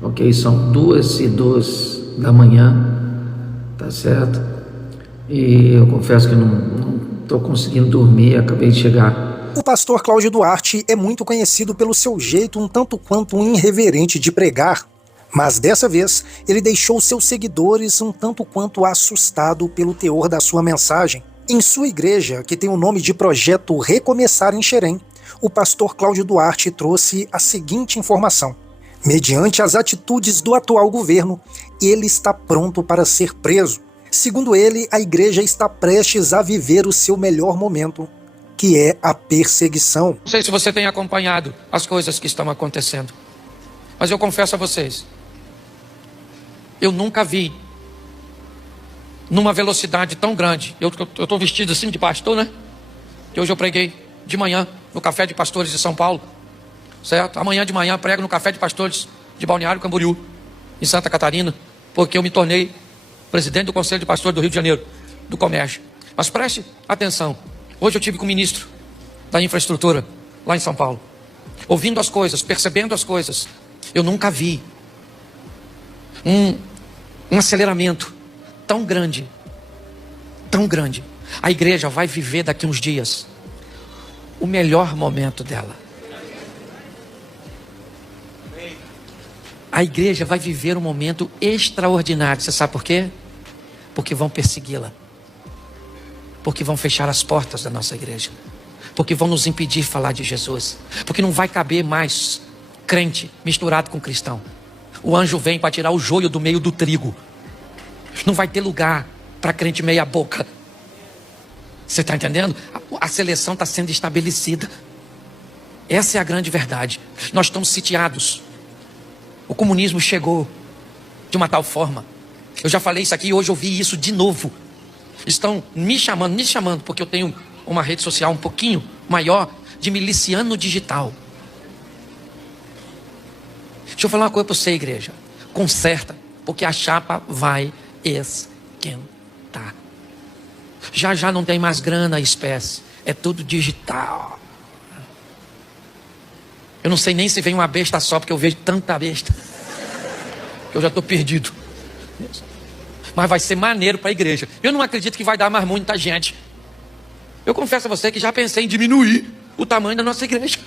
Ok, são 2:02 da manhã, tá certo? E eu confesso que não estou conseguindo dormir, acabei de chegar. O pastor Cláudio Duarte é muito conhecido pelo seu jeito um tanto quanto irreverente de pregar, mas dessa vez ele deixou seus seguidores um tanto quanto assustado pelo teor da sua mensagem. Em sua igreja, que tem o nome de Projeto Recomeçar em Xerém, o pastor Cláudio Duarte trouxe a seguinte informação: mediante as atitudes do atual governo, ele está pronto para ser preso. Segundo ele, a igreja está prestes a viver o seu melhor momento, que é a perseguição. Não sei se você tem acompanhado as coisas que estão acontecendo, mas eu confesso a vocês, eu nunca vi numa velocidade tão grande. Eu estou vestido assim de pastor, né? Que hoje eu preguei de manhã no Café de Pastores de São Paulo, certo? Amanhã de manhã prego no Café de Pastores de Balneário Camboriú, em Santa Catarina, porque eu me tornei presidente do Conselho de Pastores do Rio de Janeiro, do Comércio. Mas preste atenção, hoje eu tive com o ministro da Infraestrutura, lá em São Paulo, ouvindo as coisas, percebendo as coisas. Eu nunca vi um aceleramento tão grande, tão grande. A igreja vai viver daqui uns dias o melhor momento dela. A igreja vai viver um momento extraordinário. Você sabe por quê? Porque vão persegui-la, porque vão fechar as portas da nossa igreja, porque vão nos impedir de falar de Jesus, porque não vai caber mais crente misturado com cristão. O anjo vem para tirar o joio do meio do trigo. Não vai ter lugar para crente meia boca. Você está entendendo? A seleção está sendo estabelecida. Essa é a grande verdade. Nós estamos sitiados. O comunismo chegou de uma tal forma. Eu já falei isso aqui e hoje eu vi isso de novo. Estão me chamando, porque eu tenho uma rede social um pouquinho maior, de miliciano digital. Deixa eu falar uma coisa para você, igreja. Conserta, porque a chapa vai esquentar. Já não tem mais grana espécie, é tudo digital. Eu não sei nem se vem uma besta só, porque eu vejo tanta besta que eu já estou perdido. Mas vai ser maneiro para a igreja. Eu não acredito que vai dar mais muita gente. Eu confesso a você que já pensei em diminuir o tamanho da nossa igreja.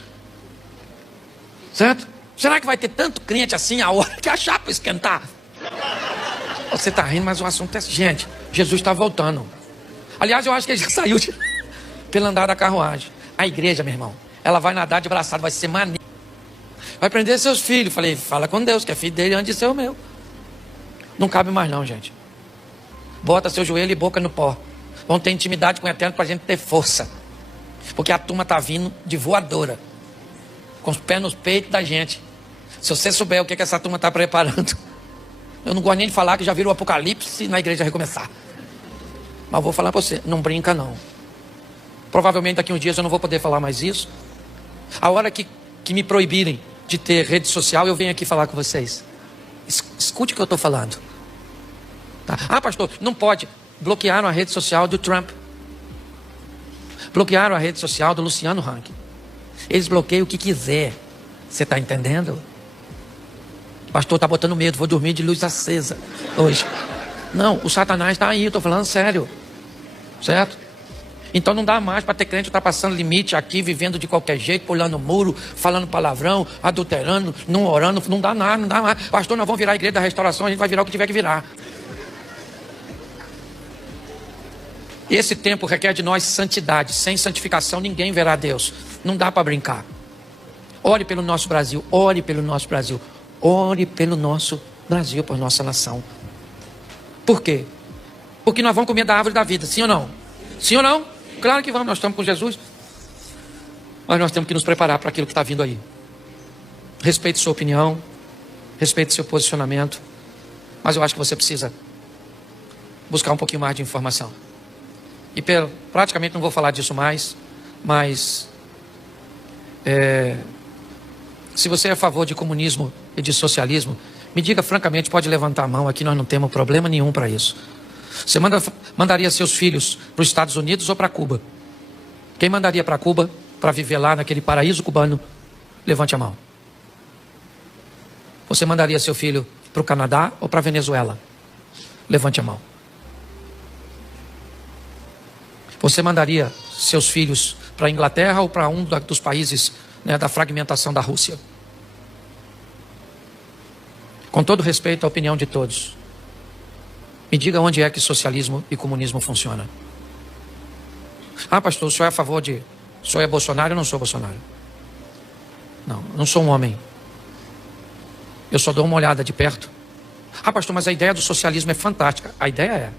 Certo? Será que vai ter tanto crente assim a hora que a chapa esquentar? Você está rindo, mas o assunto é... Gente, Jesus está voltando. Aliás, eu acho que ele já saiu pelo andar da carruagem. A igreja, meu irmão, ela vai nadar de braçada, vai ser maneiro. Vai prender seus filhos. Falei, fala com Deus, que é filho dele antes de ser o meu. Não cabe mais não, gente. Bota seu joelho e boca no pó. Vamos ter intimidade com o Eterno para a gente ter força. Porque a turma está vindo de voadora, com os pés nos peitos da gente. Se você souber o que essa turma está preparando, eu não gosto nem de falar que já viram o apocalipse na igreja recomeçar. Mas vou falar para você, não brinca não. Provavelmente daqui uns dias eu não vou poder falar mais isso. A hora que me proibirem de ter rede social, eu venho aqui falar com vocês. Escute o que eu estou falando. Tá? Ah, pastor, não pode. Bloquearam a rede social do Trump. Bloquearam a rede social do Luciano Huck. Eles bloqueiam o que quiser. Você está entendendo? O pastor está botando medo, vou dormir de luz acesa hoje. Não, o Satanás está aí, eu estou falando sério. Certo? Então não dá mais para ter crente ultrapassando limite aqui, vivendo de qualquer jeito, pulando muro, falando palavrão, adulterando, não orando, não dá nada, não dá mais. Pastor, nós vamos virar a igreja da restauração, a gente vai virar o que tiver que virar. Esse tempo requer de nós santidade. Sem santificação ninguém verá Deus. Não dá para brincar. Ore pelo nosso Brasil, ore pelo nosso Brasil. Ore pelo nosso Brasil, por nossa nação. Por quê? Porque nós vamos comer da árvore da vida, sim ou não? Sim ou não? Claro que vamos, nós estamos com Jesus. Mas nós temos que nos preparar para aquilo que está vindo aí. Respeite sua opinião, respeite seu posicionamento. Mas eu acho que você precisa buscar um pouquinho mais de informação. E praticamente não vou falar disso mais, mas se você é a favor de comunismo e de socialismo, me diga francamente, pode levantar a mão, aqui nós não temos problema nenhum para isso. Você mandaria seus filhos para os Estados Unidos ou para Cuba? Quem mandaria para Cuba para viver lá naquele paraíso cubano? Levante a mão. Você mandaria seu filho para o Canadá ou para a Venezuela? Levante a mão. Você mandaria seus filhos para a Inglaterra ou para um dos países, né, da fragmentação da Rússia? Com todo respeito à opinião de todos, me diga onde é que socialismo e comunismo funcionam. Ah, pastor, o senhor é a favor de... O senhor é Bolsonaro? Eu não sou Bolsonaro. Não sou um homem. Eu só dou uma olhada de perto. Ah, pastor, mas a ideia do socialismo é fantástica. A ideia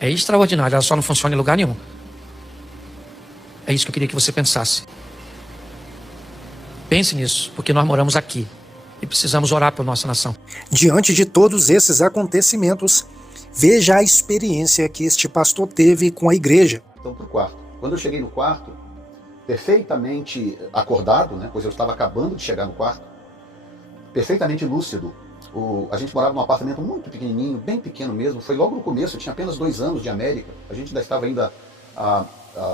é extraordinária, ela só não funciona em lugar nenhum. É isso que eu queria que você pensasse. Pense nisso, porque nós moramos aqui e precisamos orar por nossa nação. Diante de todos esses acontecimentos, veja a experiência que este pastor teve com a igreja. Então, para o quarto. Quando eu cheguei no quarto, perfeitamente acordado, né, pois eu estava acabando de chegar no quarto, perfeitamente lúcido. A gente morava num apartamento muito pequenininho, bem pequeno mesmo. Foi logo no começo, eu tinha apenas 2 anos de América. A gente ainda estava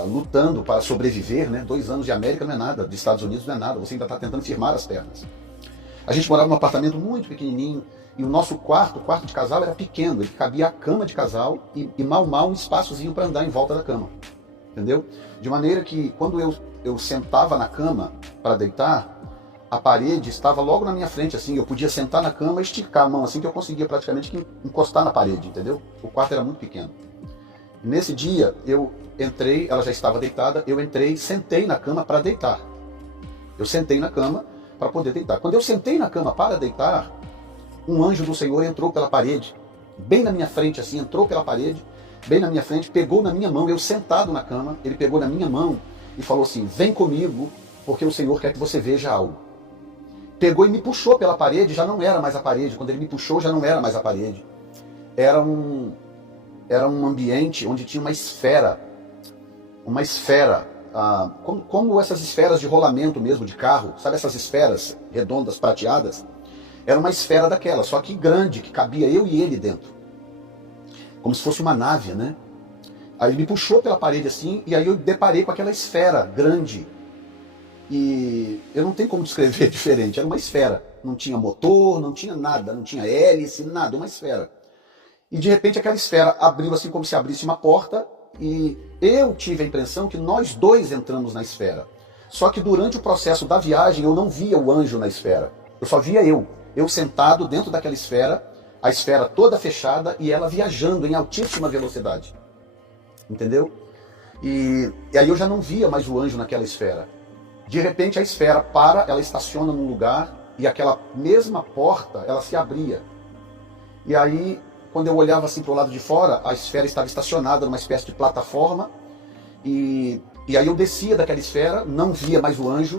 lutando para sobreviver, né? 2 anos de América não é nada, dos Estados Unidos não é nada, você ainda está tentando firmar as pernas. A gente morava num apartamento muito pequenininho e o nosso quarto, o quarto de casal era pequeno, ele cabia a cama de casal e mal um espaçozinho para andar em volta da cama, entendeu? De maneira que quando eu sentava na cama para deitar, a parede estava logo na minha frente, assim, eu podia sentar na cama e esticar a mão, assim, que eu conseguia praticamente encostar na parede, entendeu? O quarto era muito pequeno. Nesse dia, eu entrei, ela já estava deitada, eu entrei, sentei na cama para deitar. Eu sentei na cama para poder deitar. Quando eu sentei na cama para deitar, um anjo do Senhor entrou pela parede, bem na minha frente, assim, entrou pela parede, bem na minha frente, pegou na minha mão, eu sentado na cama, ele pegou na minha mão e falou assim, vem comigo, porque o Senhor quer que você veja algo. Pegou e me puxou pela parede, já não era mais a parede. Quando ele me puxou, já não era mais a parede. Era um ambiente onde tinha uma esfera, como essas esferas de rolamento mesmo, de carro, sabe essas esferas redondas, prateadas? Era uma esfera daquela, só que grande, que cabia eu e ele dentro. Como se fosse uma nave, né? Aí ele me puxou pela parede assim, e aí eu deparei com aquela esfera grande. E eu não tenho como descrever diferente, era uma esfera. Não tinha motor, não tinha nada, não tinha hélice, nada, uma esfera. E de repente aquela esfera abriu assim como se abrisse uma porta e eu tive a impressão que nós dois entramos na esfera. Só que durante o processo da viagem eu não via o anjo na esfera, eu só via eu sentado dentro daquela esfera, a esfera toda fechada e ela viajando em altíssima velocidade. Entendeu? E aí eu já não via mais o anjo naquela esfera. De repente a esfera para, ela estaciona num lugar e aquela mesma porta, ela se abria. E aí, quando eu olhava assim para o lado de fora, a esfera estava estacionada numa espécie de plataforma. E aí eu descia daquela esfera, não via mais o anjo.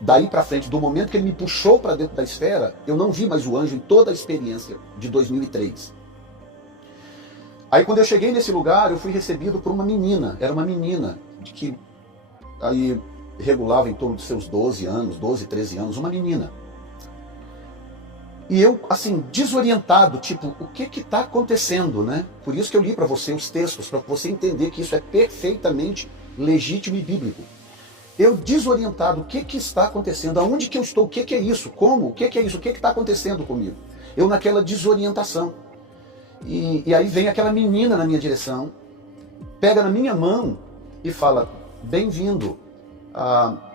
Daí para frente, do momento que ele me puxou para dentro da esfera, eu não vi mais o anjo em toda a experiência de 2003. Aí quando eu cheguei nesse lugar, eu fui recebido por uma menina. Era uma menina que aí regulava em torno dos seus 12 anos, 12, 13 anos, uma menina. E eu, assim, desorientado, tipo, o que está acontecendo, né? Por isso que eu li para você os textos, para você entender que isso é perfeitamente legítimo e bíblico. Eu desorientado, o que está acontecendo? Aonde que eu estou? O que é isso? Como? O que é isso? O que está acontecendo comigo? Eu naquela desorientação. E aí vem aquela menina na minha direção, pega na minha mão e fala, bem-vindo.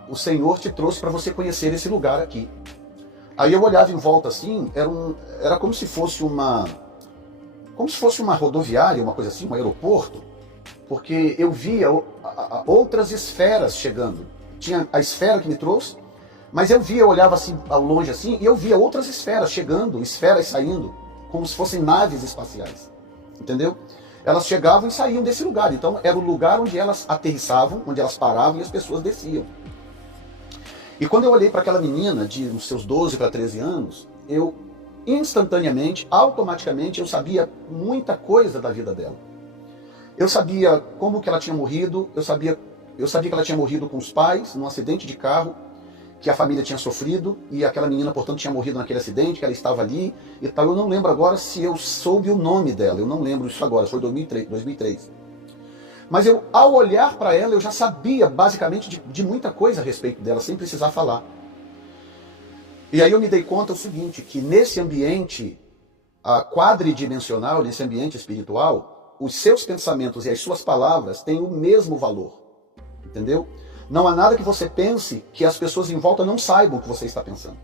O Senhor te trouxe para você conhecer esse lugar aqui. Aí eu olhava em volta assim, era como se fosse uma rodoviária, uma coisa assim, um aeroporto, porque eu via outras esferas chegando. Tinha a esfera que me trouxe, mas eu olhava assim ao longe assim, e eu via outras esferas chegando, esferas saindo, como se fossem naves espaciais, entendeu? Elas chegavam e saíam desse lugar, então era o lugar onde elas aterrissavam, onde elas paravam e as pessoas desciam. E quando eu olhei para aquela menina de uns seus 12 para 13 anos, eu instantaneamente, automaticamente, eu sabia muita coisa da vida dela. Eu sabia como que ela tinha morrido, eu sabia que ela tinha morrido com os pais, num acidente de carro, que a família tinha sofrido, e aquela menina, portanto, tinha morrido naquele acidente, que ela estava ali e tal. Eu não lembro agora se eu soube o nome dela, eu não lembro isso agora, foi 2003. Mas eu, ao olhar para ela, eu já sabia basicamente de muita coisa a respeito dela, sem precisar falar. E aí eu me dei conta o seguinte, que nesse ambiente quadridimensional, nesse ambiente espiritual, os seus pensamentos e as suas palavras têm o mesmo valor. Entendeu? Não há nada que você pense que as pessoas em volta não saibam o que você está pensando.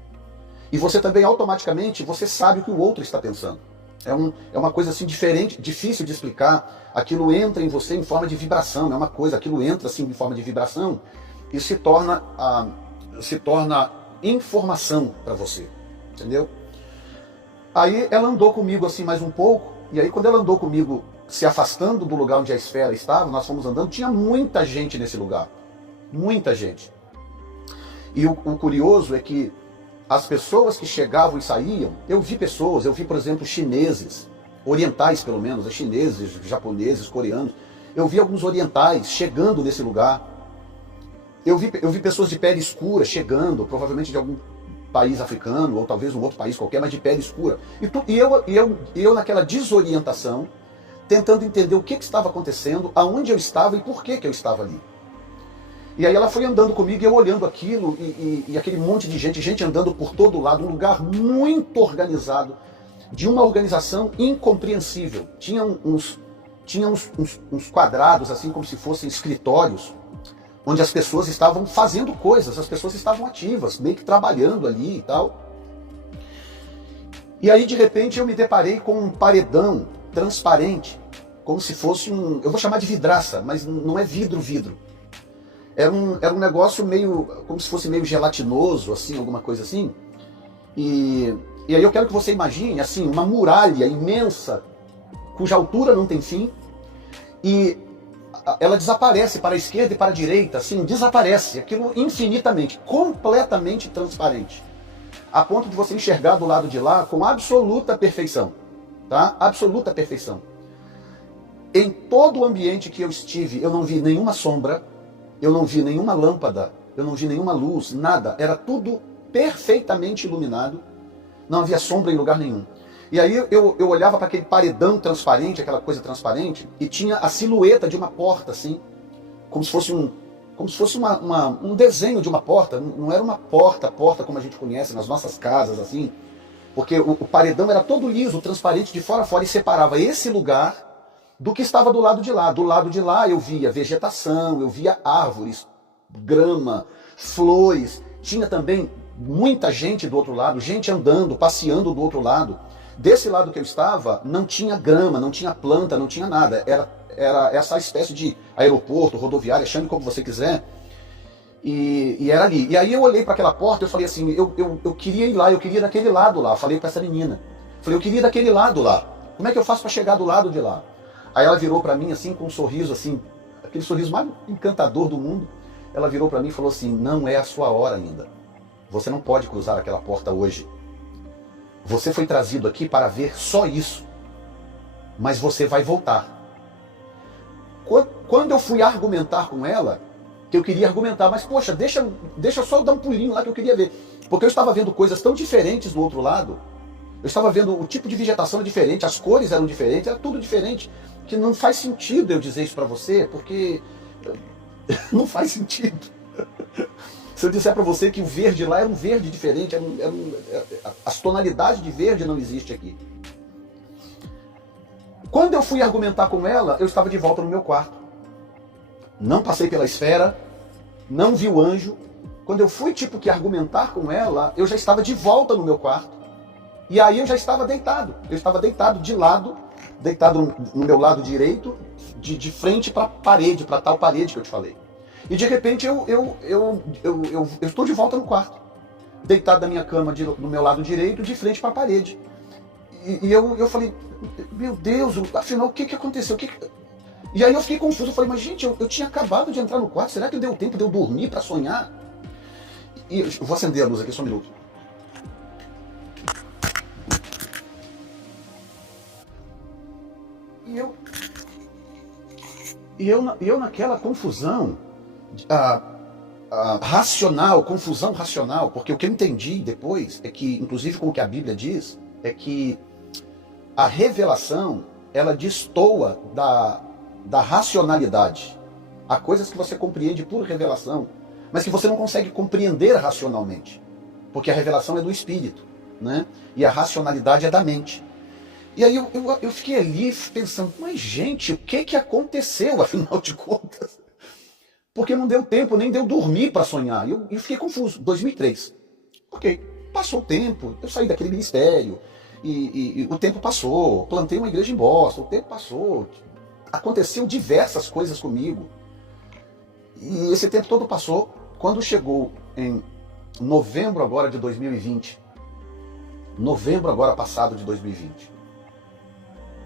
E você também, automaticamente, você sabe o que o outro está pensando. É uma coisa assim diferente, difícil de explicar. Aquilo entra em você em forma de vibração, é uma coisa, aquilo entra assim em forma de vibração e se torna informação para você, entendeu? Aí ela andou comigo assim mais um pouco, e aí quando ela andou comigo, se afastando do lugar onde a esfera estava, nós fomos andando, tinha muita gente nesse lugar, muita gente. E o curioso é que as pessoas que chegavam e saíam, eu vi, por exemplo, chineses, orientais pelo menos, chineses, japoneses, coreanos, eu vi alguns orientais chegando nesse lugar, eu vi pessoas de pele escura chegando, provavelmente de algum país africano, ou talvez um outro país qualquer, mas de pele escura. E eu naquela desorientação, tentando entender o que estava acontecendo, aonde eu estava e por que eu estava ali. E aí ela foi andando comigo e eu olhando aquilo, e aquele monte de gente andando por todo lado, um lugar muito organizado, de uma organização incompreensível. Tinha uns quadrados, assim como se fossem escritórios, onde as pessoas estavam fazendo coisas, as pessoas estavam ativas, meio que trabalhando ali e tal. E aí, de repente, eu me deparei com um paredão transparente, como se fosse eu vou chamar de vidraça, mas não é vidro. Era um negócio meio, como se fosse meio gelatinoso, assim, alguma coisa assim. E aí eu quero que você imagine, assim, uma muralha imensa, cuja altura não tem fim, e ela desaparece para a esquerda e para a direita, assim, desaparece, aquilo infinitamente, completamente transparente, a ponto de você enxergar do lado de lá com absoluta perfeição, tá? Absoluta perfeição. Em todo o ambiente que eu estive, eu não vi nenhuma sombra, eu não vi nenhuma lâmpada, eu não vi nenhuma luz, nada, era tudo perfeitamente iluminado, não havia sombra em lugar nenhum. E aí eu olhava para aquele paredão transparente, aquela coisa transparente, e tinha a silhueta de uma porta, assim, como se fosse um desenho de uma porta. Não era uma porta como a gente conhece nas nossas casas, assim, porque o paredão era todo liso, transparente de fora a fora, e separava esse lugar do que estava do lado de lá. Do lado de lá eu via vegetação, eu via árvores, grama, flores, tinha também muita gente do outro lado, gente andando, passeando do outro lado. Desse lado que eu estava, não tinha grama, não tinha planta, não tinha nada. Era essa espécie de aeroporto, rodoviária, chame como você quiser. E era ali. E aí eu olhei para aquela porta e eu falei assim, eu queria ir lá, eu queria ir daquele lado lá. Falei para essa menina. Falei, eu queria ir daquele lado lá. Como é que eu faço para chegar do lado de lá? Aí ela virou para mim assim, com um sorriso assim, aquele sorriso mais encantador do mundo. Ela virou para mim e falou assim, não é a sua hora ainda. Você não pode cruzar aquela porta hoje. Você foi trazido aqui para ver só isso, mas você vai voltar. Quando eu fui argumentar com ela, que eu queria argumentar, mas poxa, deixa eu só dar um pulinho lá que eu queria ver. Porque eu estava vendo coisas tão diferentes do outro lado, eu estava vendo o tipo de vegetação diferente, as cores eram diferentes, era tudo diferente, que não faz sentido eu dizer isso para você, porque não faz sentido. Se eu disser para você que o verde lá era um verde diferente, as tonalidades de verde não existem aqui. Quando eu fui argumentar com ela, eu estava de volta no meu quarto. Não passei pela esfera, não vi o anjo. Quando eu fui que argumentar com ela, eu já estava de volta no meu quarto. E aí eu já estava deitado. Eu estava deitado de lado, deitado no meu lado direito, de frente para a parede, para tal parede que eu te falei. E de repente eu estou de volta no quarto, deitado na minha cama no meu lado direito, de frente para a parede. E eu falei, meu Deus, afinal o que aconteceu? E aí eu fiquei confuso, eu falei, mas gente, eu tinha acabado de entrar no quarto, será que deu tempo de eu dormir para sonhar? E eu vou acender a luz aqui só um minuto. E eu naquela confusão confusão racional, porque o que eu entendi depois é que, inclusive com o que a Bíblia diz, é que a revelação, ela destoa da racionalidade. Há coisas que você compreende por revelação, mas que você não consegue compreender racionalmente. porque a revelação é do espírito, né? E a racionalidade é da mente. E aí eu fiquei ali pensando, mas gente, o que aconteceu, afinal de contas? Porque não deu tempo, nem deu dormir para sonhar. E eu fiquei confuso. 2003. Ok, passou o tempo, eu saí daquele ministério, e o tempo passou, plantei uma igreja em Boston, o tempo passou, aconteceu diversas coisas comigo. E esse tempo todo passou. Quando chegou em novembro agora de 2020, novembro agora passado de 2020,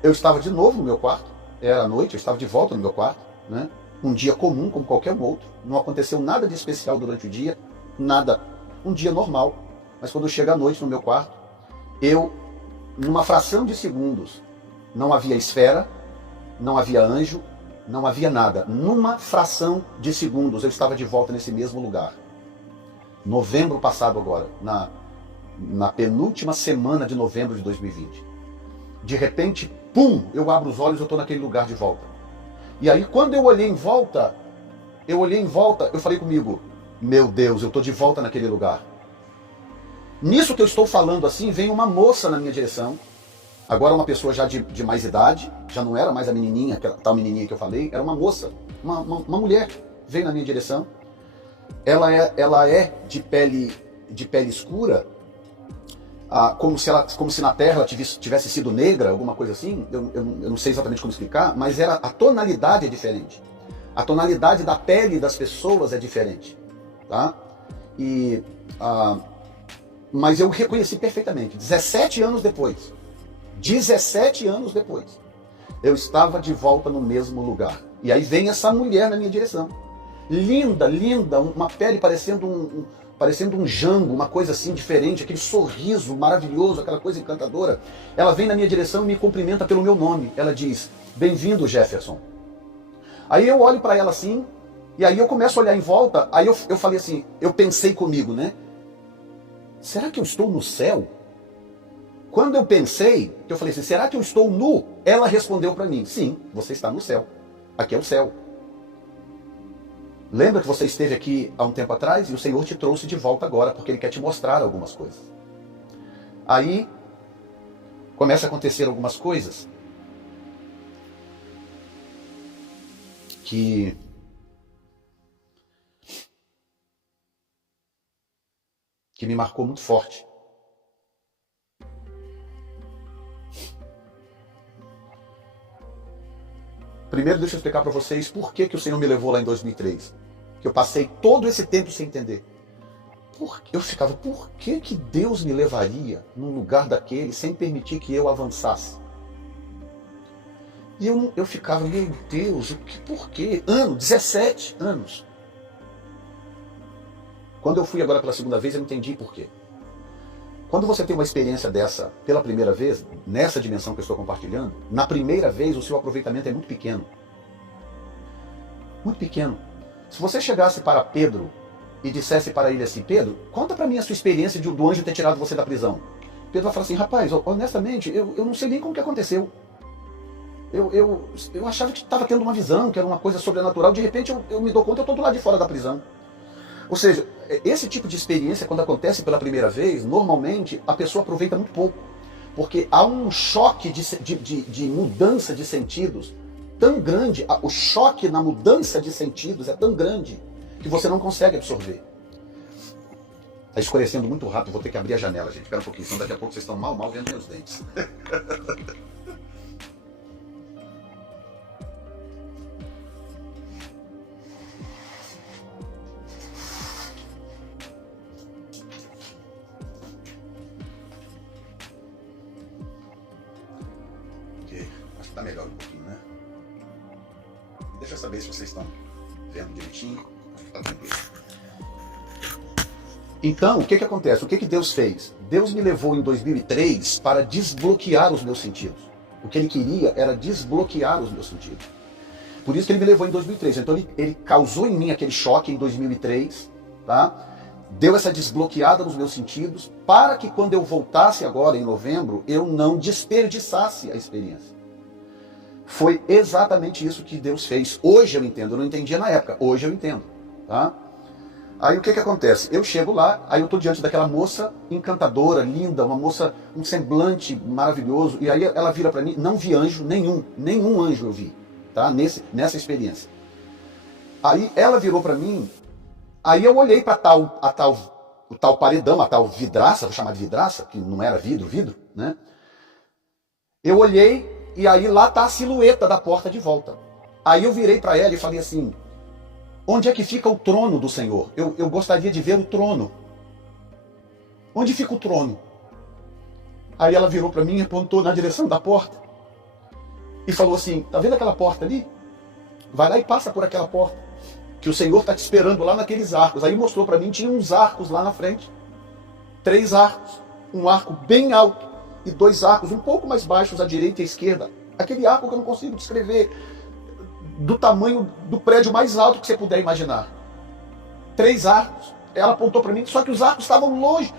eu estava de novo no meu quarto, era noite, eu estava de volta no meu quarto, né? Um dia comum como qualquer um outro, não aconteceu nada de especial durante o dia, nada, um dia normal. Mas quando chega a noite no meu quarto, eu, numa fração de segundos, não havia esfera, não havia anjo, não havia nada. Numa fração de segundos eu estava de volta nesse mesmo lugar. Novembro passado agora, na penúltima semana de novembro de 2020. De repente, pum, eu abro os olhos e eu estou naquele lugar de volta. E aí quando eu olhei em volta, eu falei comigo, meu Deus, eu estou de volta naquele lugar. Nisso que eu estou falando assim, vem uma moça na minha direção, agora uma pessoa já de mais idade, já não era mais a menininha, aquela tal menininha que eu falei, era uma moça, uma mulher, veio na minha direção. Ela é de pele escura, como se na Terra ela tivesse sido negra, alguma coisa assim, eu não sei exatamente como explicar, mas a tonalidade é diferente. A tonalidade da pele das pessoas é diferente, tá? Mas eu reconheci perfeitamente. 17 anos depois, eu estava de volta no mesmo lugar. E aí vem essa mulher na minha direção. Linda, linda, uma pele parecendo um jango, uma coisa assim diferente, aquele sorriso maravilhoso, aquela coisa encantadora. Ela vem na minha direção e me cumprimenta pelo meu nome. Ela diz, bem-vindo, Jefferson. Aí eu olho para ela assim, e aí eu começo a olhar em volta, aí eu falei assim, eu pensei comigo, né? Será que eu estou no céu? Quando eu pensei, eu falei assim, será que eu estou nu? Ela respondeu para mim, sim, você está no céu. Aqui é o céu. Lembra que você esteve aqui há um tempo atrás e o Senhor te trouxe de volta agora, porque Ele quer te mostrar algumas coisas. Aí, começa a acontecer algumas coisas que me marcou muito forte. Primeiro, deixa eu explicar para vocês por que o Senhor me levou lá em 2003. Que eu passei todo esse tempo sem entender. Eu ficava, por que Deus me levaria num lugar daquele sem permitir que eu avançasse? E eu ficava, meu Deus, por quê? 17 anos. Quando eu fui agora pela segunda vez, eu entendi por quê. Quando você tem uma experiência dessa pela primeira vez, nessa dimensão que eu estou compartilhando, na primeira vez o seu aproveitamento é muito pequeno. Muito pequeno. Se você chegasse para Pedro e dissesse para ele assim, Pedro, conta para mim a sua experiência do anjo ter tirado você da prisão. Pedro vai falar assim, rapaz, honestamente, eu não sei nem como que aconteceu. Eu achava que estava tendo uma visão, que era uma coisa sobrenatural, de repente eu me dou conta, eu estou do lado de fora da prisão. Ou seja, esse tipo de experiência, quando acontece pela primeira vez, normalmente a pessoa aproveita muito pouco. Porque há um choque de mudança de sentidos tão grande, o choque na mudança de sentidos é tão grande que você não consegue absorver. Está escurecendo muito rápido, vou ter que abrir a janela, gente. Espera um pouquinho, senão daqui a pouco vocês estão mal vendo meus dentes. Tá melhor um pouquinho, né? Deixa eu saber se vocês estão vendo direitinho. Tá tranquilo. Então, o que acontece? O que Deus fez? Deus me levou em 2003 para desbloquear os meus sentidos. O que Ele queria era desbloquear os meus sentidos. Por isso que Ele me levou em 2003. Então Ele causou em mim aquele choque em 2003, tá? Deu essa desbloqueada nos meus sentidos, para que quando eu voltasse agora em novembro, eu não desperdiçasse a experiência. Foi exatamente isso que Deus fez. Hoje eu entendo, eu não entendia na época, hoje eu entendo. Tá? Aí o que acontece? Eu chego lá, aí eu estou diante daquela moça encantadora, linda, uma moça, um semblante maravilhoso, e aí ela vira para mim, não vi anjo nenhum anjo eu vi, tá? Nessa experiência. Aí ela virou para mim, aí eu olhei para o tal paredão, a tal vidraça, vou chamar de vidraça, que não era vidro, né? Eu olhei e aí lá tá a silhueta da porta de volta. Aí eu virei para ela e falei assim, onde é que fica o trono do Senhor? Eu gostaria de ver o trono. Onde fica o trono? Aí ela virou para mim e apontou na direção da porta e falou assim, tá vendo aquela porta ali? Vai lá e passa por aquela porta, que o Senhor está te esperando lá naqueles arcos. Aí mostrou para mim, tinha uns arcos lá na frente. 3 arcos. Um arco bem alto e 2 arcos um pouco mais baixos à direita e à esquerda. Aquele arco que eu não consigo descrever, do tamanho do prédio mais alto que você puder imaginar. 3 arcos. Ela apontou para mim, só que os arcos estavam longe.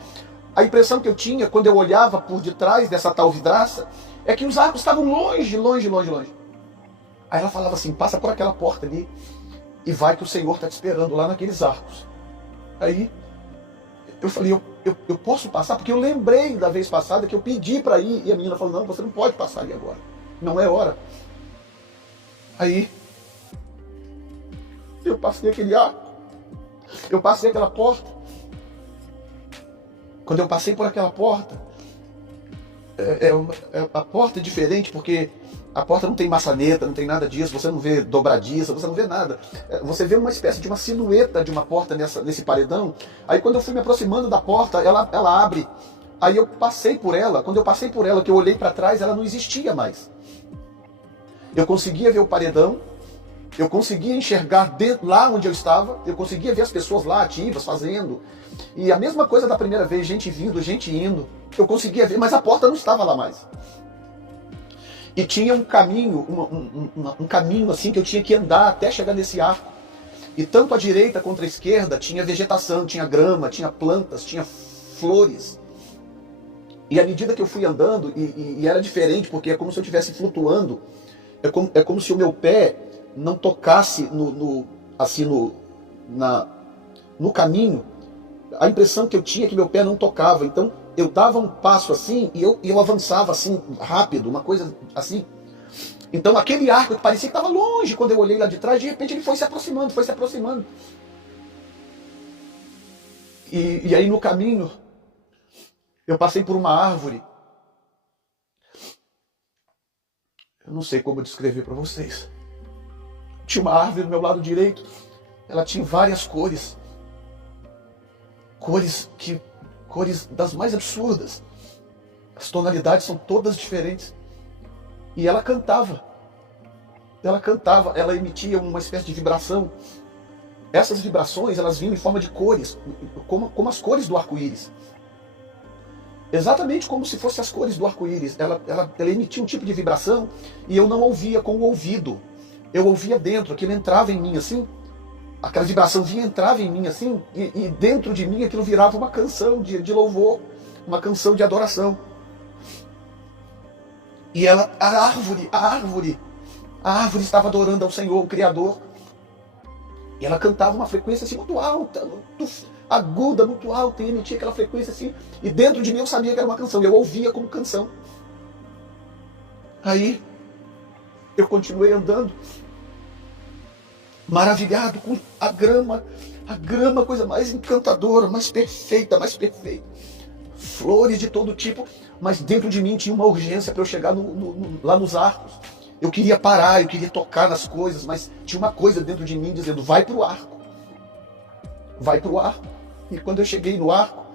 A impressão que eu tinha quando eu olhava por detrás dessa tal vidraça é que os arcos estavam longe. Aí ela falava assim, passa por aquela porta ali e vai que o Senhor está te esperando lá naqueles arcos. Aí eu falei, eu posso passar? Porque eu lembrei da vez passada que eu pedi para ir e a menina falou, não, você não pode passar ali agora. Não é hora. Aí eu passei aquele arco, eu passei aquela porta. Quando eu passei por aquela porta, a porta é diferente porque a porta não tem maçaneta, não tem nada disso, você não vê dobradiça, você não vê nada. Você vê uma espécie de uma silhueta de uma porta nesse paredão. Aí quando eu fui me aproximando da porta, ela abre. Aí eu passei por ela, quando eu passei por ela, que eu olhei para trás, ela não existia mais. Eu conseguia ver o paredão, eu conseguia enxergar lá onde eu estava, eu conseguia ver as pessoas lá ativas, fazendo. E a mesma coisa da primeira vez, gente vindo, gente indo. Eu conseguia ver, mas a porta não estava lá mais. E tinha um caminho, um caminho assim que eu tinha que andar até chegar nesse arco. E tanto à direita quanto à esquerda tinha vegetação, tinha grama, tinha plantas, tinha flores. E à medida que eu fui andando, e era diferente, porque é como se eu estivesse flutuando, é como se o meu pé não tocasse no caminho. A impressão que eu tinha é que meu pé não tocava. Então eu dava um passo assim e eu avançava assim rápido, uma coisa assim. Então aquele arco que parecia que estava longe, quando eu olhei lá de trás, de repente ele foi se aproximando. E aí no caminho eu passei por uma árvore. Eu não sei como descrever para vocês. Tinha uma árvore do meu lado direito. Ela tinha várias cores. Cores das mais absurdas. As tonalidades são todas diferentes. E ela cantava. Ela emitia uma espécie de vibração. Essas vibrações, elas vinham em forma de cores, como as cores do arco-íris. Exatamente como se fossem as cores do arco-íris. Ela emitia um tipo de vibração e eu não ouvia com o ouvido. Eu ouvia dentro, aquilo entrava em mim assim. Aquela vibração entrava em mim assim, e dentro de mim aquilo virava uma canção de louvor, uma canção de adoração. E a árvore estava adorando ao Senhor, o Criador. E ela cantava uma frequência assim muito alta, muito aguda, muito alta, e emitia aquela frequência assim. E dentro de mim eu sabia que era uma canção, eu ouvia como canção. Aí eu continuei andando, maravilhado com a grama, coisa mais encantadora, mais perfeita. Flores de todo tipo, mas dentro de mim tinha uma urgência para eu chegar lá nos arcos. Eu queria parar, eu queria tocar nas coisas, mas tinha uma coisa dentro de mim dizendo, vai pro arco. E quando eu cheguei no arco,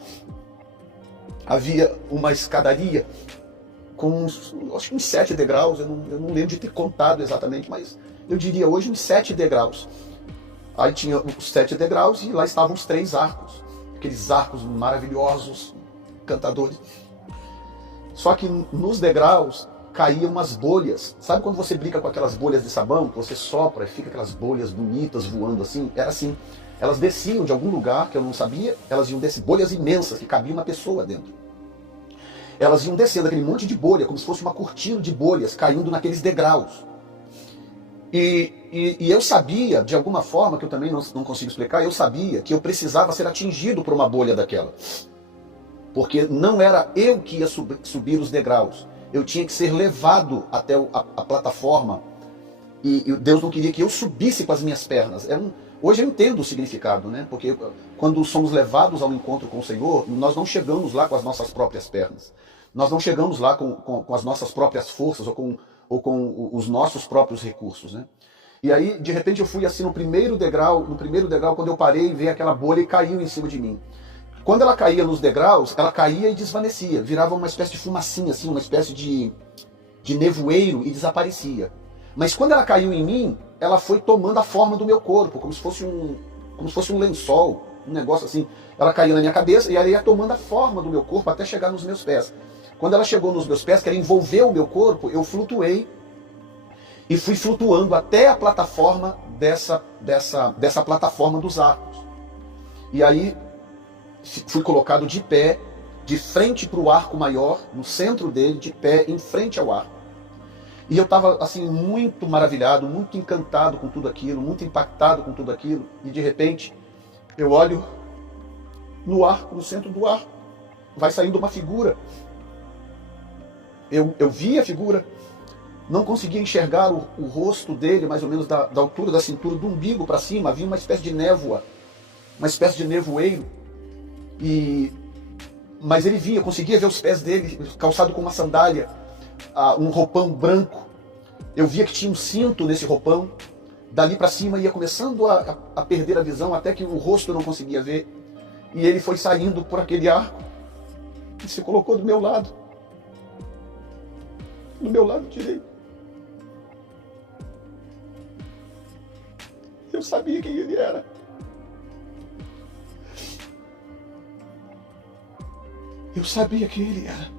havia uma escadaria com acho que uns 7 degraus, eu não lembro de ter contado exatamente, mas eu diria hoje uns 7 degraus. Aí tinha os 7 degraus e lá estavam os 3 arcos. Aqueles arcos maravilhosos, encantadores. Só que nos degraus caíam umas bolhas. Sabe quando você brinca com aquelas bolhas de sabão, que você sopra e fica aquelas bolhas bonitas voando assim? Era assim. Elas desciam de algum lugar que eu não sabia, elas iam descer, bolhas imensas que cabia uma pessoa dentro. Elas iam descendo aquele monte de bolha, como se fosse uma cortina de bolhas caindo naqueles degraus. E eu sabia, de alguma forma, que eu também não consigo explicar, eu sabia que eu precisava ser atingido por uma bolha daquela. Porque não era eu que ia subir os degraus. Eu tinha que ser levado até a plataforma. E Deus não queria que eu subisse com as minhas pernas. Hoje eu entendo o significado, né? Porque quando somos levados ao encontro com o Senhor, nós não chegamos lá com as nossas próprias pernas. Nós não chegamos lá com as nossas próprias forças ou com os nossos próprios recursos, né? E aí, de repente, eu fui assim no primeiro degrau, quando eu parei, veio aquela bolha e caiu em cima de mim. Quando ela caía nos degraus, ela caía e desvanecia, virava uma espécie de fumacinha, assim, uma espécie de nevoeiro e desaparecia. Mas quando ela caiu em mim, ela foi tomando a forma do meu corpo, como se fosse um lençol, um negócio assim. Ela caía na minha cabeça e ela ia tomando a forma do meu corpo até chegar nos meus pés. Quando ela chegou nos meus pés, que ela envolveu o meu corpo, eu flutuei e fui flutuando até a plataforma dessa plataforma dos arcos. E aí fui colocado de pé, de frente para o arco maior, no centro dele, de pé, em frente ao arco. E eu estava assim muito maravilhado, muito encantado com tudo aquilo, muito impactado com tudo aquilo. E de repente eu olho no arco, no centro do arco, vai saindo uma figura. Eu vi a figura, não conseguia enxergar o rosto dele, mais ou menos da altura da cintura, do umbigo para cima. Havia uma espécie de névoa, uma espécie de nevoeiro. Mas ele via, eu conseguia ver os pés dele, calçado com uma sandália, um roupão branco. Eu via que tinha um cinto nesse roupão. Dali para cima ia começando a perder a visão, até que o rosto eu não conseguia ver. E ele foi saindo por aquele arco e se colocou do meu lado. Do meu lado direito. Eu sabia quem ele era. Eu sabia quem ele era.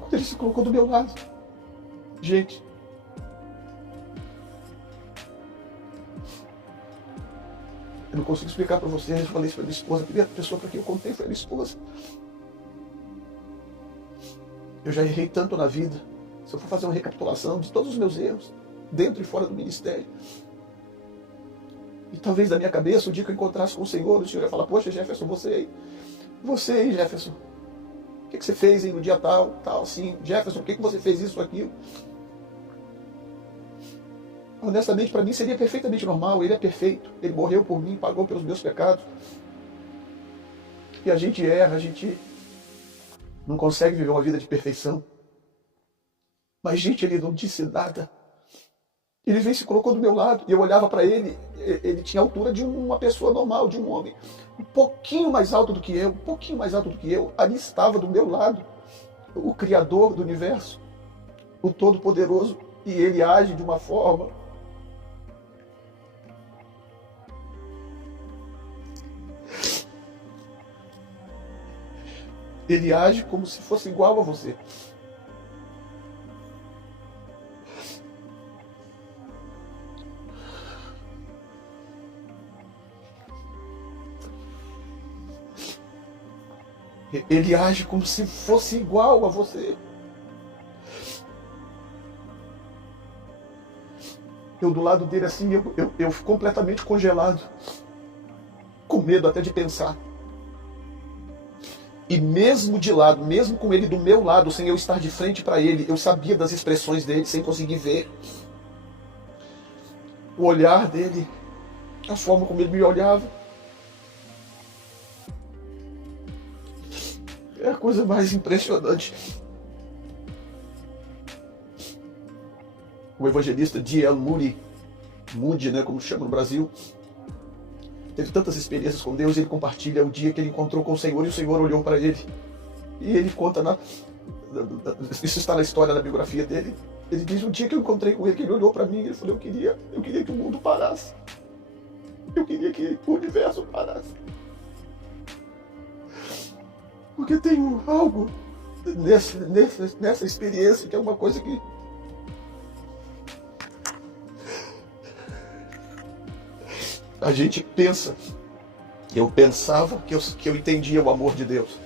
Quando ele se colocou do meu lado. Gente. Eu não consigo explicar para vocês. Eu falei isso para minha esposa. A primeira pessoa para quem eu contei foi a minha esposa. Eu já errei tanto na vida. Se eu for fazer uma recapitulação de todos os meus erros, dentro e fora do ministério. E talvez da minha cabeça, o dia que eu encontrasse com o Senhor ia falar: poxa, Jefferson, você aí, Jefferson, o que você fez aí no dia tal, assim, Jefferson, por que você fez isso ou aquilo? Honestamente, para mim seria perfeitamente normal. Ele é perfeito, ele morreu por mim, pagou pelos meus pecados. E a gente erra, a gente não consegue viver uma vida de perfeição. Mas, gente, ele não disse nada. Ele veio e se colocou do meu lado, e eu olhava para ele. Ele tinha a altura de uma pessoa normal, de um homem. Um pouquinho mais alto do que eu. Ali estava do meu lado o Criador do universo, o Todo-Poderoso. E ele age de uma forma... Ele age como se fosse igual a você. Ele age como se fosse igual a você. Eu do lado dele assim, eu completamente congelado. Com medo até de pensar. E mesmo de lado, mesmo com ele do meu lado, sem eu estar de frente para ele, eu sabia das expressões dele, sem conseguir ver. O olhar dele, a forma como ele me olhava. É a coisa mais impressionante. O evangelista D.L. Moody, né, como chama no Brasil, teve tantas experiências com Deus. Ele compartilha o dia que ele encontrou com o Senhor e o Senhor olhou para ele. E ele conta, isso está na história da biografia dele. Ele diz: o dia que eu encontrei com ele, que ele olhou para mim, ele falou: eu queria que o mundo parasse. Eu queria que o universo parasse. Porque tem algo nessa experiência que é uma coisa que... A gente pensa, eu pensava que eu entendia o amor de Deus.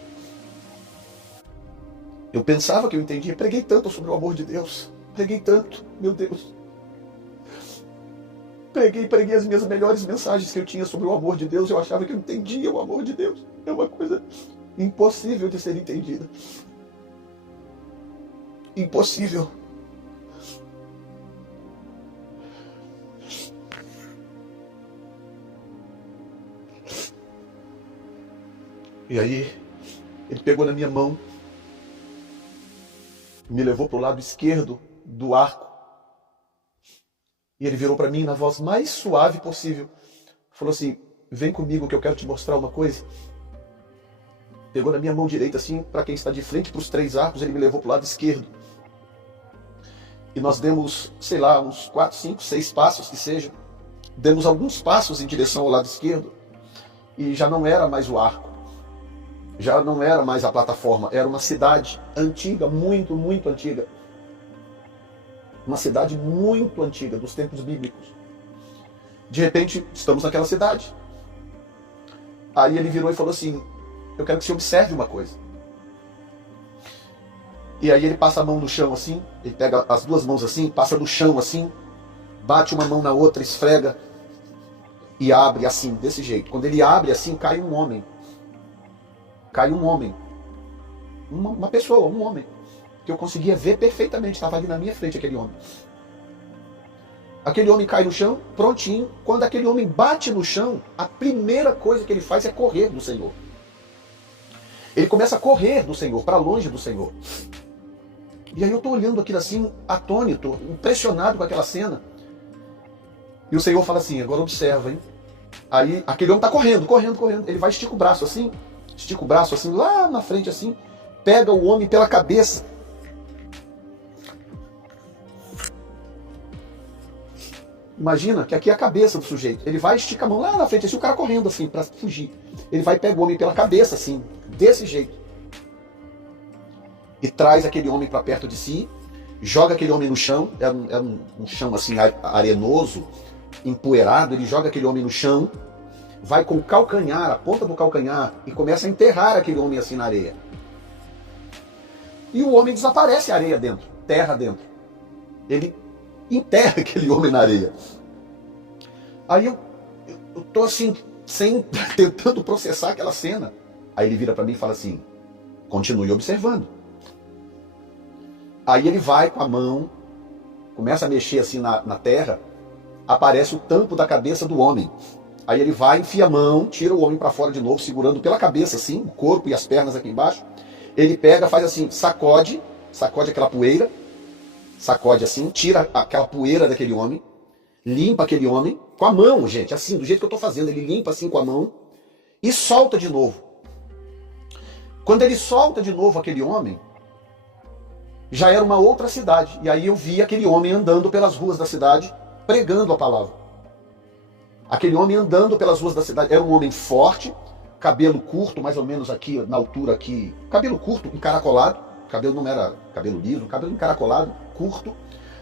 Eu pensava que eu entendia, preguei tanto sobre o amor de Deus. Preguei tanto, meu Deus. Preguei as minhas melhores mensagens que eu tinha sobre o amor de Deus. Eu achava que eu entendia o amor de Deus. É uma coisa impossível de ser entendida. Impossível. E aí, ele pegou na minha mão, me levou para o lado esquerdo do arco. E ele virou para mim na voz mais suave possível. Falou assim, vem comigo que eu quero te mostrar uma coisa. Pegou na minha mão direita assim, para quem está de frente para os 3 arcos, ele me levou para o lado esquerdo. E nós demos, sei lá, uns 4, 5, 6 passos que seja. Demos alguns passos em direção ao lado esquerdo. E já não era mais o arco. Já não era mais a plataforma. Era uma cidade antiga, muito, muito antiga. Uma cidade muito antiga, dos tempos bíblicos. De repente, estamos naquela cidade. Aí ele virou e falou assim, eu quero que você observe uma coisa. E aí ele passa a mão no chão assim, ele pega as 2 mãos assim, passa no chão assim, bate uma mão na outra, esfrega e abre assim, desse jeito. Quando ele abre assim, cai um homem. Cai um homem. Uma pessoa, um homem. Que eu conseguia ver perfeitamente, estava ali na minha frente aquele homem. Aquele homem cai no chão, prontinho. Quando aquele homem bate no chão, a primeira coisa que ele faz é correr do Senhor. Ele começa a correr do Senhor, para longe do Senhor. E aí eu estou olhando aquilo assim, atônito, impressionado com aquela cena. E o Senhor fala assim, agora observa, hein? Aí aquele homem está correndo, correndo, correndo. Ele vai estica o braço assim, lá na frente assim, pega o homem pela cabeça. Imagina que aqui é a cabeça do sujeito. Ele vai esticar a mão lá na frente, assim, o cara correndo assim, para fugir. Ele vai pegar o homem pela cabeça assim, desse jeito. E traz aquele homem para perto de si, joga aquele homem no chão, era um chão assim arenoso, empoeirado, ele joga aquele homem no chão, vai com o calcanhar, a ponta do calcanhar, e começa a enterrar aquele homem assim na areia. E o homem desaparece a areia dentro, terra dentro. Ele enterra aquele homem na areia. Aí eu tô assim, tentando processar aquela cena. Aí ele vira para mim e fala assim, continue observando. Aí ele vai com a mão, começa a mexer assim na terra, aparece o tampo da cabeça do homem. Aí ele vai, enfia a mão, tira o homem para fora de novo, segurando pela cabeça assim, o corpo e as pernas aqui embaixo. Ele pega, faz assim, sacode aquela poeira, sacode assim, tira aquela poeira daquele homem, limpa aquele homem com a mão, gente, assim, do jeito que eu estou fazendo, ele limpa assim com a mão e solta de novo. Quando ele solta de novo aquele homem, já era uma outra cidade. E aí eu vi aquele homem andando pelas ruas da cidade, pregando a palavra. Aquele homem andando pelas ruas da cidade, era um homem forte, cabelo curto, mais ou menos aqui, na altura aqui, cabelo curto, encaracolado, cabelo não era cabelo liso, cabelo encaracolado, curto,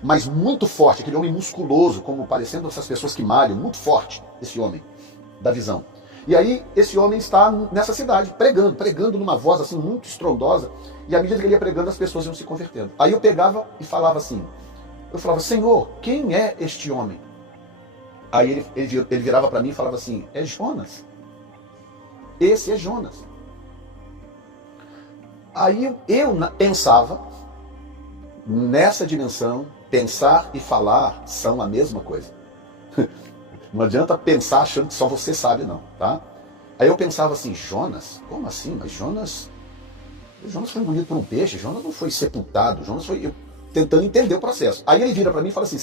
mas muito forte, aquele homem musculoso, como parecendo essas pessoas que malham, muito forte, esse homem, da visão. E aí, esse homem está nessa cidade, pregando numa voz assim, muito estrondosa, e à medida que ele ia pregando, as pessoas iam se convertendo. Aí eu pegava e falava assim, eu falava, Senhor, quem é este homem? Aí ele virava para mim e falava assim, é Jonas. Esse é Jonas. Aí eu pensava, nessa dimensão, pensar e falar são a mesma coisa. Não adianta pensar achando que só você sabe, não, tá? Aí eu pensava assim, Jonas? Como assim? Mas Jonas foi engolido por um peixe, Jonas não foi sepultado, Jonas foi... Eu tentando entender o processo. Aí ele vira para mim e fala assim,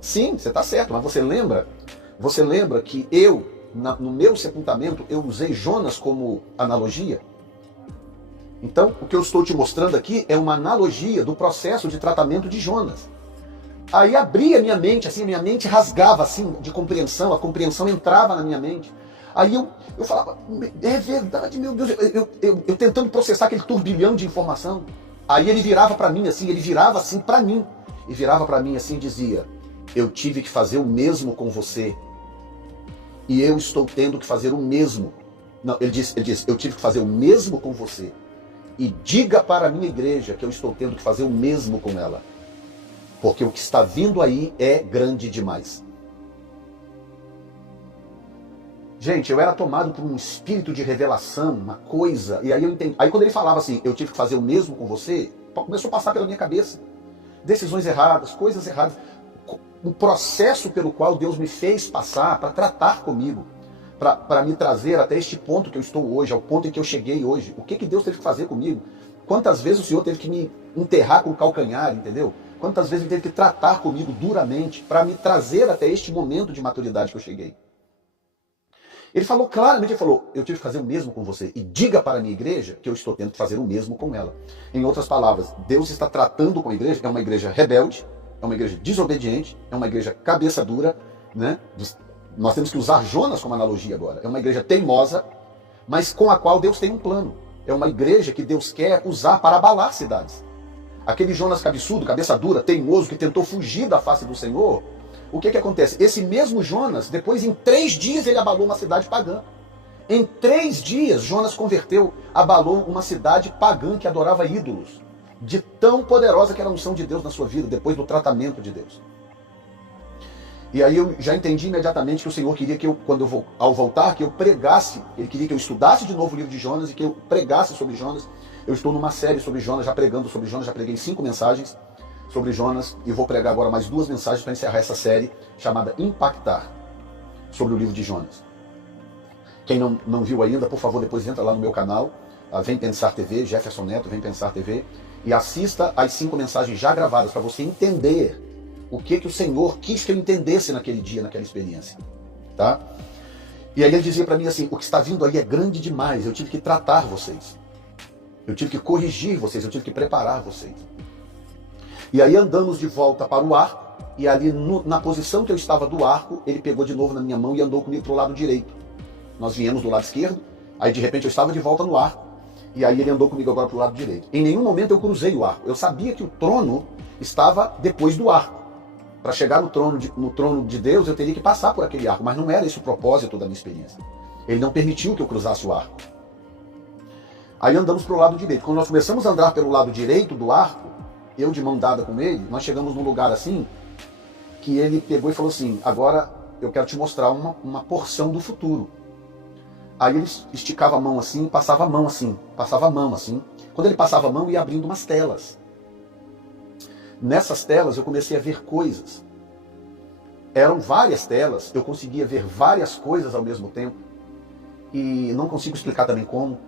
sim, você está certo, mas você lembra que eu, no meu sepultamento, eu usei Jonas como analogia? Então, o que eu estou te mostrando aqui é uma analogia do processo de tratamento de Jonas. Aí abria minha mente, assim, minha mente rasgava assim de compreensão, a compreensão entrava na minha mente. Aí eu falava, é verdade, meu Deus, eu tentando processar aquele turbilhão de informação. Aí ele virava para mim assim, e virava para mim assim e dizia, eu tive que fazer o mesmo com você. E eu estou tendo que fazer o mesmo. Não, ele disse, eu tive que fazer o mesmo com você. E diga para a minha igreja que eu estou tendo que fazer o mesmo com ela. porque o que está vindo aí é grande demais. Gente, eu era tomado por um espírito de revelação, uma coisa, e aí eu entendi. Aí quando ele falava assim, eu tive que fazer o mesmo com você, começou a passar pela minha cabeça. Decisões erradas, coisas erradas. O processo pelo qual Deus me fez passar para tratar comigo, para me trazer até este ponto que eu estou hoje, ao ponto em que eu cheguei hoje. O que Deus teve que fazer comigo? Quantas vezes o Senhor teve que me enterrar com o calcanhar, entendeu? Quantas vezes Ele teve que tratar comigo duramente para me trazer até este momento de maturidade que eu cheguei. Ele falou claramente, ele falou, eu tive que fazer o mesmo com você. E diga para a minha igreja que eu estou tendo que fazer o mesmo com ela. Em outras palavras, Deus está tratando com a igreja, é uma igreja rebelde, é uma igreja desobediente, é uma igreja cabeça dura, né? Nós temos que usar Jonas como analogia agora. É uma igreja teimosa, mas com a qual Deus tem um plano. É uma igreja que Deus quer usar para abalar cidades. Aquele Jonas cabeçudo, cabeça dura, teimoso, que tentou fugir da face do Senhor, o que acontece? Esse mesmo Jonas, depois em 3 dias ele abalou uma cidade pagã. Em 3 dias Jonas converteu, abalou uma cidade pagã que adorava ídolos. De tão poderosa que era a unção de Deus na sua vida, depois do tratamento de Deus. E aí eu já entendi imediatamente que o Senhor queria que eu, ao voltar, que eu pregasse, Ele queria que eu estudasse de novo o livro de Jonas e que eu pregasse sobre Jonas. Eu estou numa série sobre Jonas, já pregando sobre Jonas, já preguei 5 mensagens sobre Jonas e vou pregar agora mais 2 mensagens para encerrar essa série chamada Impactar, sobre o livro de Jonas. Quem não viu ainda, por favor, depois entra lá no meu canal, Vem Pensar TV, Jefferson Neto, Vem Pensar TV, e assista as 5 mensagens já gravadas para você entender o que o Senhor quis que eu entendesse naquele dia, naquela experiência. Tá? E aí ele dizia para mim assim, o que está vindo aí é grande demais, eu tive que tratar vocês. Eu tive que corrigir vocês, eu tive que preparar vocês. E aí andamos de volta para o arco, e ali na posição que eu estava do arco, ele pegou de novo na minha mão e andou comigo para o lado direito. Nós viemos do lado esquerdo, aí de repente eu estava de volta no arco, e aí ele andou comigo agora para o lado direito. Em nenhum momento eu cruzei o arco, eu sabia que o trono estava depois do arco. Para chegar no trono de Deus eu teria que passar por aquele arco, mas não era esse o propósito da minha experiência. Ele não permitiu que eu cruzasse o arco. Aí andamos para o lado direito. Quando nós começamos a andar pelo lado direito do arco, eu de mão dada com ele, nós chegamos num lugar assim, que ele pegou e falou assim, agora eu quero te mostrar uma porção do futuro. Aí ele esticava a mão assim, passava a mão assim, passava a mão assim. Quando ele passava a mão, ia abrindo umas telas. Nessas telas eu comecei a ver coisas. Eram várias telas, eu conseguia ver várias coisas ao mesmo tempo. E não consigo explicar também como.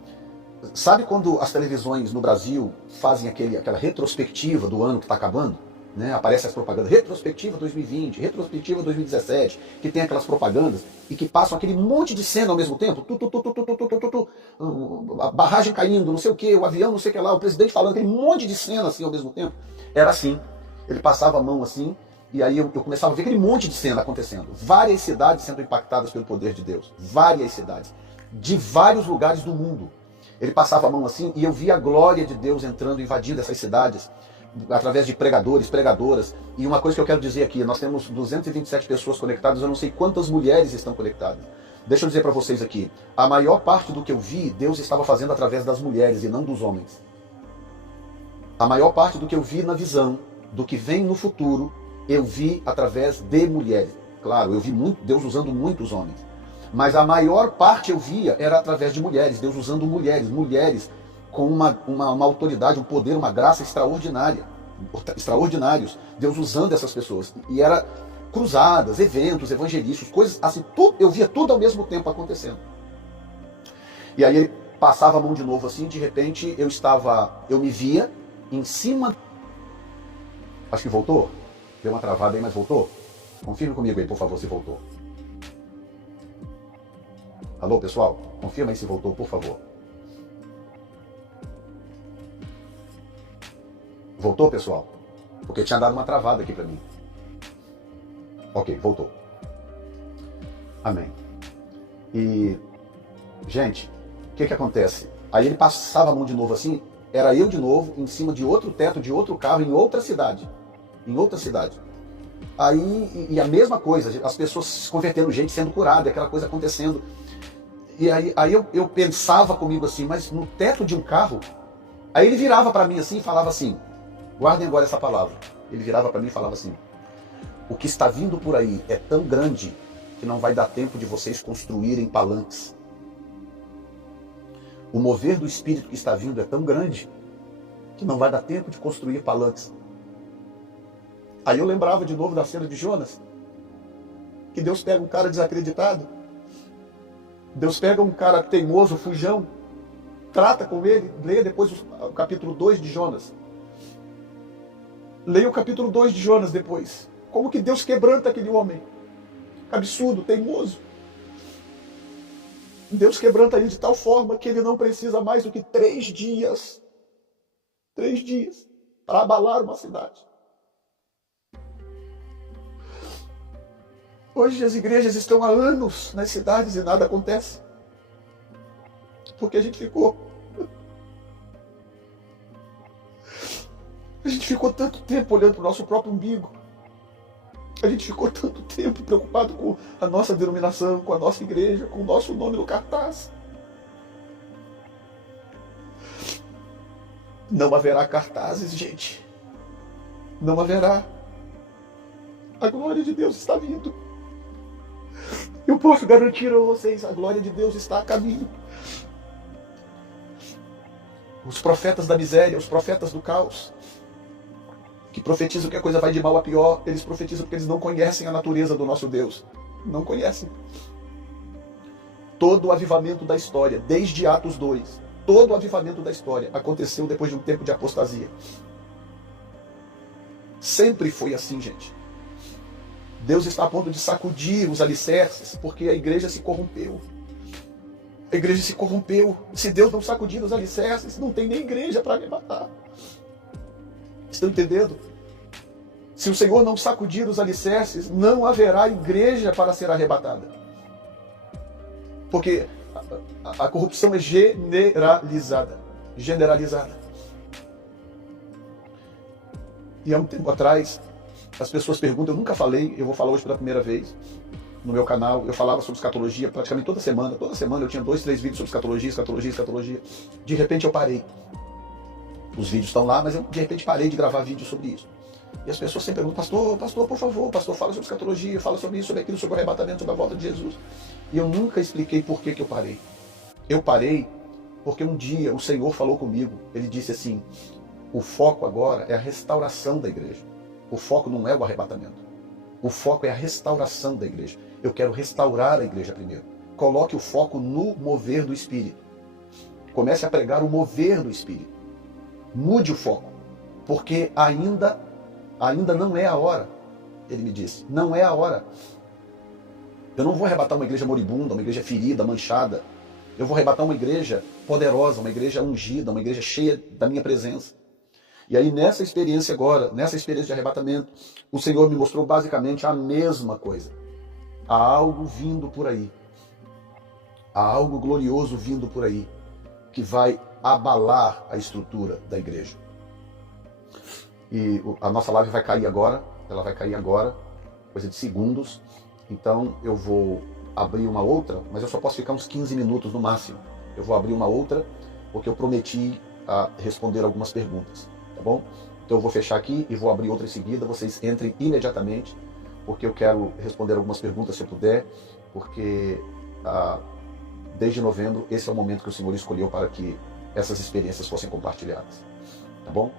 Sabe quando as televisões no Brasil fazem aquela retrospectiva do ano que está acabando? Né? Aparece as propagandas, retrospectiva 2020, retrospectiva 2017, que tem aquelas propagandas e que passam aquele monte de cena ao mesmo tempo. A barragem caindo, não sei o que, o avião não sei o que lá, o presidente falando, aquele monte de cena assim ao mesmo tempo. Era assim, ele passava a mão assim, e aí eu começava a ver aquele monte de cena acontecendo. Várias cidades sendo impactadas pelo poder de Deus. Várias cidades, de vários lugares do mundo. Ele passava a mão assim e eu via a glória de Deus entrando, invadindo essas cidades, através de pregadores, pregadoras. E uma coisa que eu quero dizer aqui, nós temos 227 pessoas conectadas, eu não sei quantas mulheres estão conectadas. Deixa eu dizer para vocês aqui, a maior parte do que eu vi, Deus estava fazendo através das mulheres e não dos homens. A maior parte do que eu vi na visão, do que vem no futuro, eu vi através de mulheres. Claro, eu vi Deus usando muitos homens. Mas a maior parte eu via era através de mulheres, Deus usando mulheres com uma autoridade, um poder, uma graça extraordinários, Deus usando essas pessoas. E era cruzadas, eventos, evangelísticos, coisas assim, eu via tudo ao mesmo tempo acontecendo. E aí ele passava a mão de novo assim, de repente eu me via em cima. Acho que voltou? Deu uma travada aí, mas voltou? Confirme comigo aí, por favor, se voltou. Alô, pessoal? Confirma aí se voltou, por favor. Voltou, pessoal? Porque tinha dado uma travada aqui para mim. Ok, voltou. Amém. E, gente, o que acontece? Aí ele passava a mão de novo assim, era eu de novo, em cima de outro teto, de outro carro, em outra cidade. Em outra cidade. Aí, e a mesma coisa, as pessoas se convertendo, gente sendo curada, aquela coisa acontecendo. E aí eu pensava comigo assim, mas no teto de um carro, aí ele virava para mim assim e falava assim, guardem agora essa palavra, ele virava para mim e falava assim: o que está vindo por aí é tão grande que não vai dar tempo de vocês construírem palanques. O mover do Espírito que está vindo é tão grande que não vai dar tempo de construir palanques. Aí eu lembrava de novo da cena de Jonas, que Deus pega um cara desacreditado, Deus pega um cara teimoso, fujão, trata com ele. Leia depois o capítulo 2 de Jonas. Leia o capítulo 2 de Jonas depois. Como que Deus quebranta aquele homem absurdo, teimoso. Deus quebranta ele de tal forma que ele não precisa mais do que 3 dias. 3 dias para abalar uma cidade. Hoje as igrejas estão há anos nas cidades e nada acontece. Porque a gente ficou tanto tempo olhando para o nosso próprio umbigo. A gente ficou tanto tempo preocupado com a nossa denominação, com a nossa igreja, com o nosso nome no cartaz. Não haverá cartazes, gente. Não haverá. A glória de Deus está vindo. Eu posso garantir a vocês, a glória de Deus está a caminho. Os profetas da miséria, os profetas do caos, que profetizam que a coisa vai de mal a pior, eles profetizam porque eles não conhecem a natureza do nosso Deus. Não conhecem. Todo o avivamento da história, desde Atos 2, todo o avivamento da história aconteceu depois de um tempo de apostasia. Sempre foi assim, gente. Deus está a ponto de sacudir os alicerces, porque a igreja se corrompeu. A igreja se corrompeu. Se Deus não sacudir os alicerces, não tem nem igreja para arrebatar. Estão entendendo? Se o Senhor não sacudir os alicerces, não haverá igreja para ser arrebatada. Porque a corrupção é generalizada. Generalizada. E há um tempo atrás, as pessoas perguntam, eu nunca falei, eu vou falar hoje pela primeira vez no meu canal. Eu falava sobre escatologia praticamente toda semana eu tinha 2, 3 vídeos sobre escatologia. De repente eu parei. Os vídeos estão lá, mas eu de repente parei de gravar vídeos sobre isso. E as pessoas sempre perguntam, pastor, por favor, pastor, fala sobre escatologia, fala sobre isso, sobre aquilo, sobre o arrebatamento, sobre a volta de Jesus. E eu nunca expliquei por que eu parei. Eu parei porque um dia o Senhor falou comigo, ele disse assim: o foco agora é a restauração da igreja. O foco não é o arrebatamento. O foco é a restauração da igreja. Eu quero restaurar a igreja primeiro. Coloque o foco no mover do Espírito. Comece a pregar o mover do Espírito. Mude o foco. Porque ainda não é a hora. Ele me disse, não é a hora. Eu não vou arrebatar uma igreja moribunda, uma igreja ferida, manchada. Eu vou arrebatar uma igreja poderosa, uma igreja ungida, uma igreja cheia da minha presença. E aí nessa experiência agora, nessa experiência de arrebatamento, o Senhor me mostrou basicamente a mesma coisa. Há algo vindo por aí. Há algo glorioso vindo por aí, que vai abalar a estrutura da igreja. E a nossa live vai cair agora, ela vai cair agora, coisa de segundos. Então eu vou abrir uma outra, mas eu só posso ficar uns 15 minutos no máximo. Eu vou abrir uma outra, porque eu prometi responder algumas perguntas. Tá bom? Então eu vou fechar aqui e vou abrir outra em seguida. Vocês entrem imediatamente, porque eu quero responder algumas perguntas se eu puder, porque desde novembro esse é o momento que o Senhor escolheu para que essas experiências fossem compartilhadas. Tá bom?